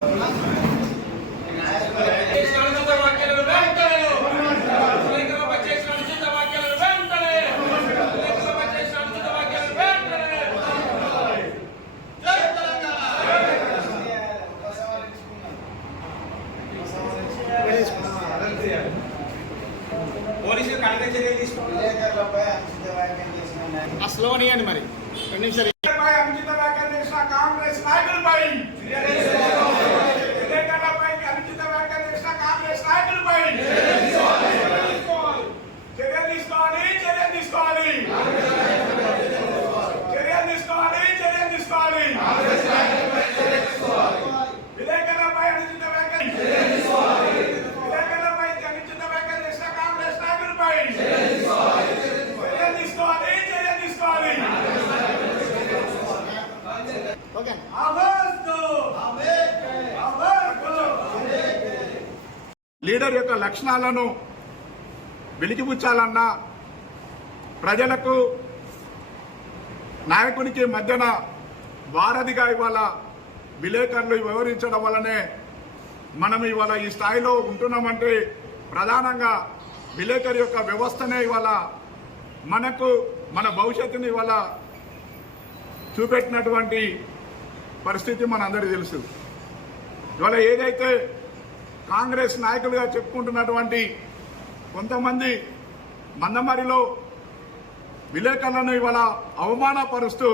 పోలీసులు కఠిన చర్యలు తీసుకుంటారు. స్లో అనియండి మరి 2 నిమిషాలు. అనుచిత వ్యాఖ్యలు చేసిన కాంగ్రెస్ నాయకులపై అనుచిత వ్యాఖ్యలు చేసిన కాంగ్రెస్ నాయకులపై చర్యలు తీసుకోవాలి, చర్యలు తీసుకోవాలి, చర్యలు తీసుకోవాలి, చర్యలు తీసుకోవాలి. విలేకరులపై అనుచిత వ్యాఖ్యలు లీడర్ యొక్క లక్షణాలను వెలికిపుచ్చాలన్నా ప్రజలకు నాయకునికి మధ్యన వారధిగా ఇవాళ విలేకరులు వివరించడం వల్లనే మనం ఇవాళ ఈ స్థాయిలో ఉంటున్నామంటే ప్రధానంగా విలేకరు యొక్క వ్యవస్థనే ఇవాళ మనకు మన భవిష్యత్తుని ఇవాళ చూపెట్టినటువంటి పరిస్థితి మనందరికీ తెలుసు. ఇవాళ ఏదైతే కాంగ్రెస్ నాయకులుగా చెప్పుకుంటున్నటువంటి కొంతమంది మందమరిలో విలేకరులను ఇవాళ అవమానపరుస్తూ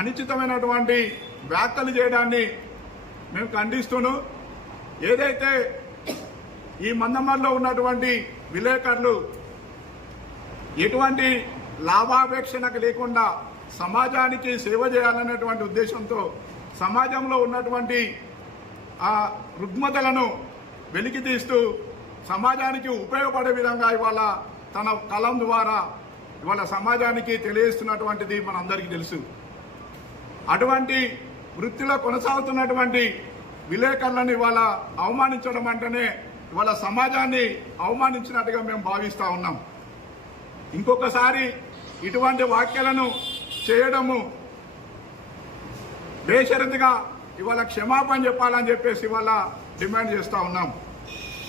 అనుచితమైనటువంటి వ్యాఖ్యలు చేయడాన్ని మేము ఖండిస్తూను, ఏదైతే ఈ మందమరిలో ఉన్నటువంటి విలేకరులు ఎటువంటి లాభాపేక్షణకు లేకుండా సమాజానికి సేవ చేయాలనేటువంటి ఉద్దేశంతో సమాజంలో ఉన్నటువంటి ఆ రుగ్మతలను వెలికి తీస్తూ సమాజానికి ఉపయోగపడే విధంగా ఇవాళ తన కలం ద్వారా ఇవాళ సమాజానికి తెలియజేస్తున్నటువంటిది మనందరికీ తెలుసు. అటువంటి వృత్తిలో కొనసాగుతున్నటువంటి విలేకరులను ఇవాళ అవమానించడం అంటేనే ఇవాళ సమాజాన్ని అవమానించినట్టుగా మేము భావిస్తూ ఉన్నాం. ఇంకొకసారి ఇటువంటి వ్యాఖ్యలను చేయడము బేషరతుగా ఇవాళ క్షమాపణ చెప్పాలని చెప్పేసి ఇవాళ డిమాండ్ చేస్తూ ఉన్నాం.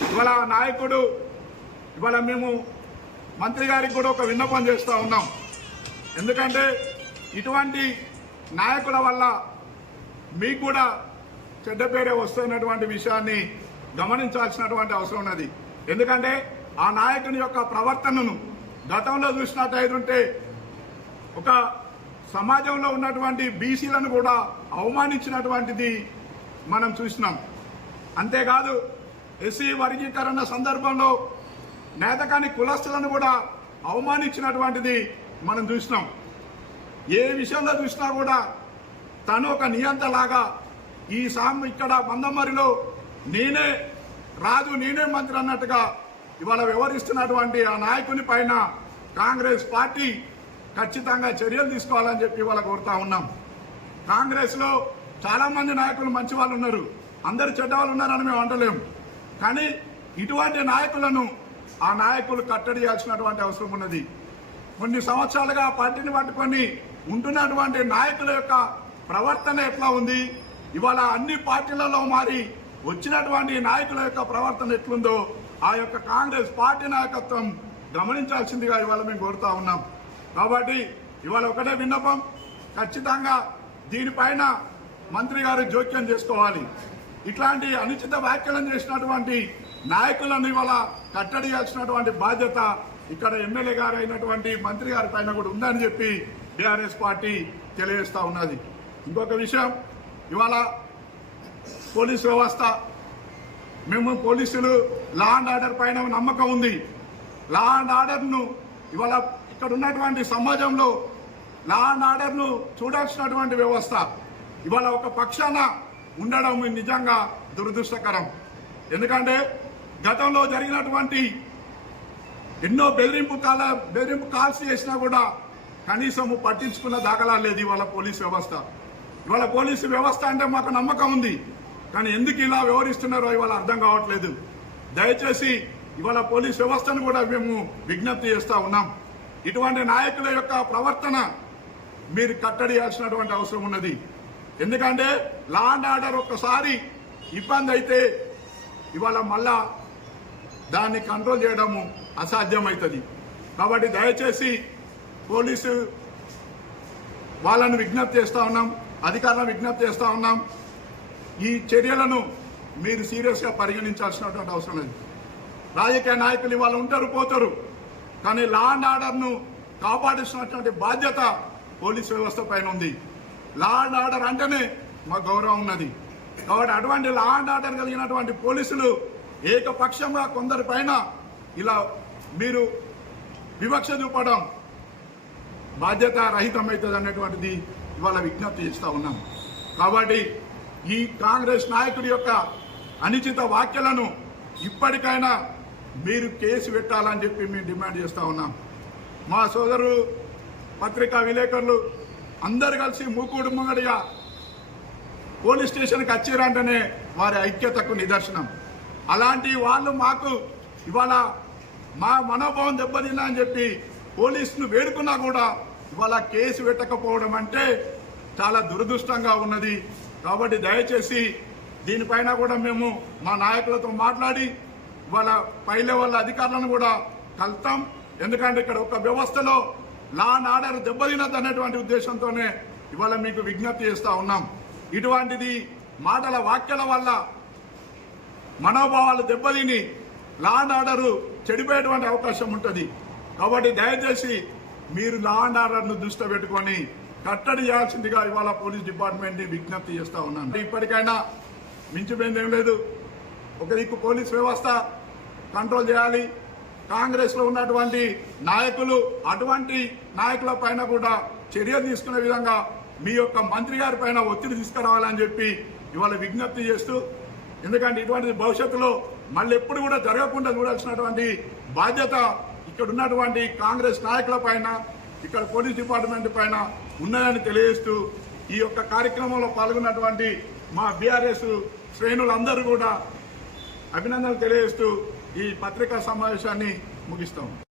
ఇవాళ నాయకుడు ఇవాళ మేము మంత్రి గారికి కూడా ఒక విన్నపం చేస్తూ ఉన్నాం. ఎందుకంటే ఇటువంటి నాయకుల వల్ల మీకు కూడా చెడ్డ పేరే వస్తున్నటువంటి విషయాన్ని గమనించాల్సినటువంటి అవసరం ఉన్నది. ఎందుకంటే ఆ నాయకుని యొక్క ప్రవర్తనను గతంలో చూసినట్టయితే ఒక సమాజంలో ఉన్నటువంటి బీసీలను కూడా అవమానించినటువంటిది మనం చూసినాం. అంతేకాదు ఎస్సీ వర్గీకరణ సందర్భంలో నేతకాని కులస్తులను కూడా అవమానించినటువంటిది మనం చూసినాం. ఏ విషయంలో చూసినా కూడా తను ఒక నియంతలాగా ఈ ఇక్కడ మందమరిలో నేనే రాజు నేనే మంత్రి అన్నట్టుగా ఇవాళ వ్యవహరిస్తున్నటువంటి ఆ నాయకుని పైన కాంగ్రెస్ పార్టీ ఖచ్చితంగా చర్యలు తీసుకోవాలని చెప్పి ఇవాళ కోరుతా ఉన్నాం. కాంగ్రెస్లో చాలా మంది నాయకులు మంచి వాళ్ళు ఉన్నారు, అందరు చెడ్డవాళ్ళు ఉన్నారని మేము అంటలేము. కానీ ఇటువంటి నాయకులను ఆ నాయకులు కట్టడి చేయాల్సినటువంటి అవసరం ఉన్నది. కొన్ని సంవత్సరాలుగా పార్టీని పట్టుకొని ఉంటున్నటువంటి నాయకుల యొక్క ప్రవర్తన ఎట్లా ఉంది, ఇవాళ అన్ని పార్టీలలో మారి వచ్చినటువంటి నాయకుల యొక్క ప్రవర్తన ఎట్లుందో ఆ యొక్క కాంగ్రెస్ పార్టీ నాయకత్వం గమనించాల్సిందిగా ఇవాళ మేము కోరుతా ఉన్నాం. కాబట్టి ఇవాళ ఒకటే విన్నపం, ఖచ్చితంగా దీనిపైన మంత్రి గారు జోక్యం చేసుకోవాలి. ఇట్లాంటి అనుచిత వ్యాఖ్యలను చేసినటువంటి నాయకులను ఇవాళ కట్టడి చేయాల్సినటువంటి బాధ్యత ఇక్కడ ఎమ్మెల్యే గారు అయినటువంటి మంత్రి గారి పైన కూడా ఉందని చెప్పి టీఆర్ఎస్ పార్టీ తెలియజేస్తా ఉన్నది. ఇంకొక విషయం, ఇవాళ పోలీస్ వ్యవస్థ, మేము పోలీసులు లా అండ్ ఆర్డర్ పైన నమ్మకం ఉంది. లా అండ్ ఆర్డర్ను ఇవాళ ఇక్కడ ఉన్నటువంటి సమాజంలో లా అండ్ ఆర్డర్ను చూడాల్సినటువంటి వ్యవస్థ ఇవాళ ఒక పక్షాన ఉండడం నిజంగా దురదృష్టకరం. ఎందుకంటే గతంలో జరిగినటువంటి ఎన్నో బెదిరింపు కాల్స్ చేసినా కూడా కనీసం పట్టించుకున్న దాఖలా లేదు ఇవాళ పోలీస్ వ్యవస్థ. ఇవాళ పోలీసు వ్యవస్థ అంటే మాకు నమ్మకం ఉంది, కానీ ఎందుకు ఇలా వ్యవహరిస్తున్నారో ఇవాళ అర్థం కావట్లేదు. దయచేసి ఇవాళ పోలీస్ వ్యవస్థను కూడా మేము విజ్ఞప్తి చేస్తూ ఉన్నాం. ఇటువంటి నాయకుల యొక్క ప్రవర్తన మీరు కట్టడి చేయాల్సినటువంటి అవసరం ఉన్నది. ఎందుకంటే లా అండ్ ఆర్డర్ ఒక్కసారి ఇబ్బంది అయితే ఇవాళ మళ్ళా దాన్ని కంట్రోల్ చేయడము అసాధ్యమవుతుంది. కాబట్టి దయచేసి పోలీసు వాళ్ళను విజ్ఞప్తి చేస్తూ ఉన్నాం, అధికారులను విజ్ఞప్తి చేస్తూ ఉన్నాం, ఈ చర్యలను మీరు సీరియస్గా పరిగణించాల్సినటువంటి అవసరం లేదు. రాజకీయ నాయకులు ఇవాళ ఉంటారు పోతారు, కానీ లా అండ్ ఆర్డర్ను కాపాడిస్తున్నటువంటి బాధ్యత పోలీస్ వ్యవస్థ పైన ఉంది. లా అండ్ ఆర్డర్ అంటేనే మా గౌరవం ఉన్నది. కాబట్టి అటువంటి లా అండ్ ఆర్డర్ కలిగినటువంటి పోలీసులు ఏకపక్షంగా కొందరి పైన ఇలా మీరు వివక్ష చూపడం బాధ్యత రహితమవుతుంది అనేటువంటిది ఇవాళ విజ్ఞప్తి చేస్తూ ఉన్నాం. కాబట్టి ఈ కాంగ్రెస్ నాయకుడి యొక్క అనుచిత వ్యాఖ్యలను ఇప్పటికైనా మీరు కేసు పెట్టాలని చెప్పి మేము డిమాండ్ చేస్తూ ఉన్నాం. మా సోదరు పత్రికా విలేకరులు అందరు కలిసి మూకుడుమ్మడిగా పోలీస్ స్టేషన్కి వచ్చారంటేనే వారి ఐక్యతకు నిదర్శనం. అలాంటి వాళ్ళు మాకు ఇవాళ మా మనోభావం దెబ్బతిన్నా అని చెప్పి పోలీసును వేడుకున్నా కూడా ఇవాళ కేసు పెట్టకపోవడం అంటే చాలా దురదృష్టంగా ఉన్నది. కాబట్టి దయచేసి దీనిపైన కూడా మేము మా నాయకులతో మాట్లాడి ఇవాళ పై లెవెల్ అధికారులను కూడా కలుతాం. ఎందుకంటే ఇక్కడ ఒక వ్యవస్థలో లా అండ్ ఆర్డర్ దెబ్బతినద్దు అనేటువంటి ఉద్దేశంతోనే ఇవాళ మీకు విజ్ఞప్తి చేస్తూ ఉన్నాం. ఇటువంటిది మాటల వ్యాఖ్యల వల్ల మనోభావాలు దెబ్బతిని లా అండ్ ఆర్డర్ చెడిపోయేటువంటి అవకాశం ఉంటుంది. కాబట్టి దయచేసి మీరు లా అండ్ ఆర్డర్ను దృష్టిలో పెట్టుకొని కట్టడి చేయాల్సిందిగా ఇవాళ పోలీస్ డిపార్ట్మెంట్ని విజ్ఞప్తి చేస్తూ ఉన్నాను. ఇప్పటికైనా మించిపోయింది ఏం లేదు. ఒక దిక్కు పోలీస్ వ్యవస్థ కంట్రోల్ చేయాలి, కాంగ్రెస్లో ఉన్నటువంటి నాయకులు అటువంటి నాయకుల పైన కూడా చర్యలు తీసుకునే విధంగా మీ యొక్క మంత్రి గారి పైన ఒత్తిడి తీసుకురావాలని చెప్పి ఇవాళ విజ్ఞప్తి చేస్తూ, ఎందుకంటే ఇటువంటి భవిష్యత్తులో మళ్ళీ ఎప్పుడు కూడా జరగకుండా చూడాల్సినటువంటి బాధ్యత ఇక్కడ ఉన్నటువంటి కాంగ్రెస్ నాయకుల పైన, ఇక్కడ పోలీస్ డిపార్ట్మెంట్ పైన ఉన్నదని తెలియజేస్తూ ఈ యొక్క కార్యక్రమంలో పాల్గొన్నటువంటి మా బీఆర్ఎస్ శ్రేణులందరూ కూడా అభినందనలు తెలియజేస్తూ ఈ పత్రికా సమావేశాన్ని ముగిస్తాం.